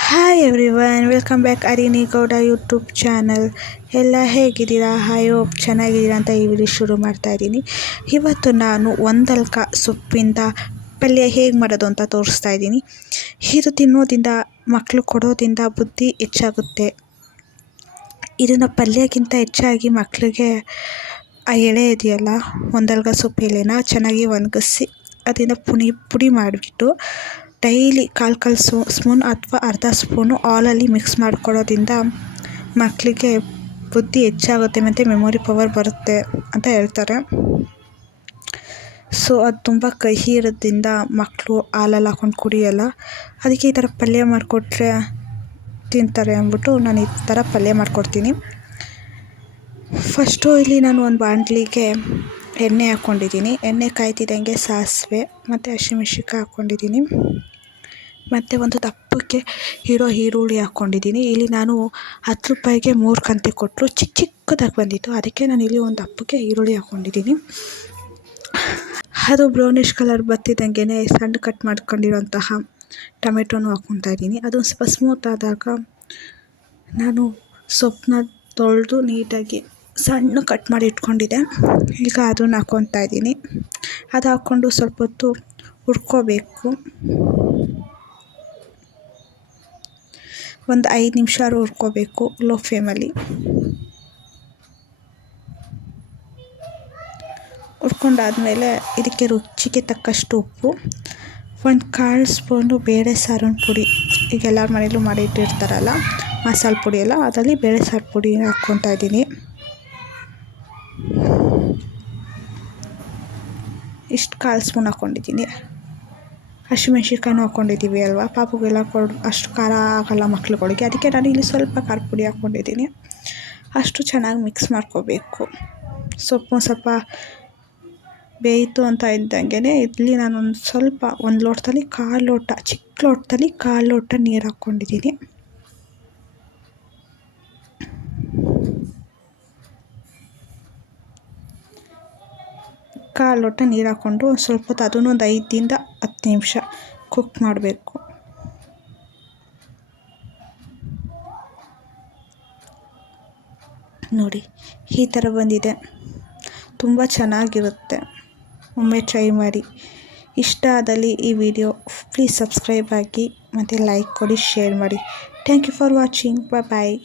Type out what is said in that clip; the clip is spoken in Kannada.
Hi everyone, welcome back Arini Gowda YouTube channel. ಎಲ್ಲ ಹೇಗಿದ್ದೀರಾ? ಐ ಹೋಪ್ ಚೆನ್ನಾಗಿದ್ದೀರಾ ಅಂತ ಈ ವಿಡಿಯೋ ಶುರು ಮಾಡ್ತಾ ಇದ್ದೀನಿ. ಇವತ್ತು ನಾನು ಒಂದಲ್ಕ ಸೊಪ್ಪಿಂದ ಪಲ್ಯ ಹೇಗೆ ಮಾಡೋದು ಅಂತ ತೋರಿಸ್ತಾ ಇದ್ದೀನಿ. ಇದು ತಿನ್ನೋದ್ರಿಂದ, ಮಕ್ಕಳು ಕೊಡೋದ್ರಿಂದ ಬುದ್ಧಿ ಹೆಚ್ಚಾಗುತ್ತೆ. ಇದನ್ನು ಪಲ್ಯಕ್ಕಿಂತ ಹೆಚ್ಚಾಗಿ ಮಕ್ಕಳಿಗೆ ಆ ಎಳೆ ಇದೆಯಲ್ಲ, ಒಂದಲ್ಗ ಸೊಪ್ಪು ಎಲೆನ ಚೆನ್ನಾಗಿ ಒಣಗಿಸಿ ಅದನ್ನು ಪುಡಿ ಮಾಡಿಬಿಟ್ಟು ಡೈಲಿ ಕಾಲು ಸ್ಪೂನ್ ಅಥವಾ ಅರ್ಧ ಸ್ಪೂನು ಹಾಲಲ್ಲಿ ಮಿಕ್ಸ್ ಮಾಡ್ಕೊಳ್ಳೋದ್ರಿಂದ ಮಕ್ಕಳಿಗೆ ಬುದ್ಧಿ ಹೆಚ್ಚಾಗುತ್ತೆ ಮತ್ತು ಮೆಮೊರಿ ಪವರ್ ಬರುತ್ತೆ ಅಂತ ಹೇಳ್ತಾರೆ. ಸೊ ಅದು ತುಂಬ ಕಹಿ ಇರೋದ್ರಿಂದ ಮಕ್ಕಳು ಹಾಲಲ್ಲಿ ಹಾಕೊಂಡು ಕುಡಿಯೋಲ್ಲ. ಅದಕ್ಕೆ ಈ ಥರ ಪಲ್ಯ ಮಾಡಿಕೊಟ್ರೆ ತಿಂತಾರೆ ಅಂದ್ಬಿಟ್ಟು ನಾನು ಈ ಥರ ಪಲ್ಯ ಮಾಡಿಕೊಡ್ತೀನಿ. ಫಸ್ಟು ಇಲ್ಲಿ ನಾನು ಒಂದು ಬಾಣಲಿಗೆ ಎಣ್ಣೆ ಹಾಕ್ಕೊಂಡಿದ್ದೀನಿ. ಎಣ್ಣೆ ಕಾಯ್ತಿದ್ದಂಗೆ ಸಾಸಿವೆ ಮತ್ತು ಹಸಿಮೆಣ್ಸಿನ್ಕಾಯಿ ಹಾಕ್ಕೊಂಡಿದ್ದೀನಿ. ಮತ್ತು ಒಂದು ದಪ್ಪಕ್ಕೆ ಈರುಳ್ಳಿ ಹಾಕ್ಕೊಂಡಿದ್ದೀನಿ. ಇಲ್ಲಿ ನಾನು 10 ರೂಪಾಯಿಗೆ 3 ಕಂತೆ ಕೊಟ್ಟರು, ಚಿಕ್ಕದಾಗಿ ಬಂದಿತ್ತು. ಅದಕ್ಕೆ ನಾನು ಇಲ್ಲಿ ಒಂದು ದಪ್ಪಕ್ಕೆ ಈರುಳ್ಳಿ ಹಾಕ್ಕೊಂಡಿದ್ದೀನಿ. ಅದು ಬ್ರೌನಿಷ್ ಕಲರ್ ಬರ್ತಿದ್ದಂಗೆ ಸಣ್ಣ ಕಟ್ ಮಾಡ್ಕೊಂಡಿರೋಂತಹ ಟೊಮೆಟೊನೂ ಹಾಕ್ಕೊತಾ ಇದ್ದೀನಿ. ಅದು ಸ್ವಲ್ಪ ಸ್ಮೂತ್ ಆದಾಗ ನಾನು ಸೊಪ್ಪನ್ನ ತೊಳೆದು ನೀಟಾಗಿ ಸಣ್ಣ ಕಟ್ ಮಾಡಿ ಇಟ್ಕೊಂಡಿದ್ದೆ. ಈಗ ಅದನ್ನು ಹಾಕ್ಕೊತಾ ಇದ್ದೀನಿ. ಅದು ಹಾಕ್ಕೊಂಡು ಸ್ವಲ್ಪ ಹೊತ್ತು ಹುರ್ಕೋಬೇಕು. ಒಂದು 5 ನಿಮಿಷ ಹುರ್ಕೋಬೇಕು ಲೋ ಫ್ಲೇಮಲ್ಲಿ. ಹುರ್ಕೊಂಡಾದಮೇಲೆ ಇದಕ್ಕೆ ರುಚಿಗೆ ತಕ್ಕಷ್ಟು ಉಪ್ಪು, ಒಂದು 1/4 ಸ್ಪೂನು ಬೇಳೆ ಸಾರಿನ ಪುಡಿ, ಈಗ ಎಲ್ಲರ ಮನೇಲೂ ಮಾಡಿ ಇಟ್ಟಿರ್ತಾರಲ್ಲ ಮಸಾಲೆ ಪುಡಿ ಎಲ್ಲ, ಅದರಲ್ಲಿ ಬೇಳೆ ಸಾರು ಪುಡಿ ಹಾಕ್ಕೊತಾ ಇದ್ದೀನಿ. ಇಷ್ಟು 1/4 ಸ್ಪೂನ್ ಹಾಕ್ಕೊಂಡಿದ್ದೀನಿ. ಹಸಿಮೆಣ್ಸಿನ್ಕಾಯಿನೂ ಹಾಕ್ಕೊಂಡಿದ್ದೀವಿ ಅಲ್ವಾ, ಪಾಪುಗೆಲ್ಲ ಅಷ್ಟು ಖಾರ ಆಗೋಲ್ಲ ಮಕ್ಳುಗಳಿಗೆ. ಅದಕ್ಕೆ ನಾನು ಇಲ್ಲಿ ಸ್ವಲ್ಪ ಖಾರ ಪುಡಿ ಹಾಕ್ಕೊಂಡಿದ್ದೀನಿ. ಅಷ್ಟು ಚೆನ್ನಾಗಿ ಮಿಕ್ಸ್ ಮಾಡ್ಕೋಬೇಕು. ಸೊಪ್ಪು ಸ್ವಲ್ಪ ಬೇಯಿತು ಅಂತ ಇದ್ದಂಗೆ ಇಲ್ಲಿ ನಾನು ಒಂದು ಲೋಟದಲ್ಲಿ 1/4 ಲೋಟ, ಚಿಕ್ಕ ಲೋಟದಲ್ಲಿ 1/4 ಲೋಟ ನೀರು ಹಾಕ್ಕೊಂಡಿದ್ದೀನಿ. ಕಾಲು ಲೋಟ ನೀರು ಹಾಕ್ಕೊಂಡು ಸ್ವಲ್ಪ ಹೊತ್ತು ಅದನ್ನು ಒಂದು 5ರಿಂದ 10 ನಿಮಿಷ ಕುಕ್ ಮಾಡಬೇಕು. ನೋಡಿ ಈ ಥರ ಬಂದಿದೆ, ತುಂಬ ಚೆನ್ನಾಗಿರುತ್ತೆ. ಒಮ್ಮೆ ಟ್ರೈ ಮಾಡಿ. ಇಷ್ಟ ಆದಲ್ಲಿ ಈ ವಿಡಿಯೋ ಪ್ಲೀಸ್ ಸಬ್ಸ್ಕ್ರೈಬ್ ಆಗಿ ಮತ್ತು ಲೈಕ್ ಕೊಡಿ, ಶೇರ್ ಮಾಡಿ. Thank you for watching. Bye.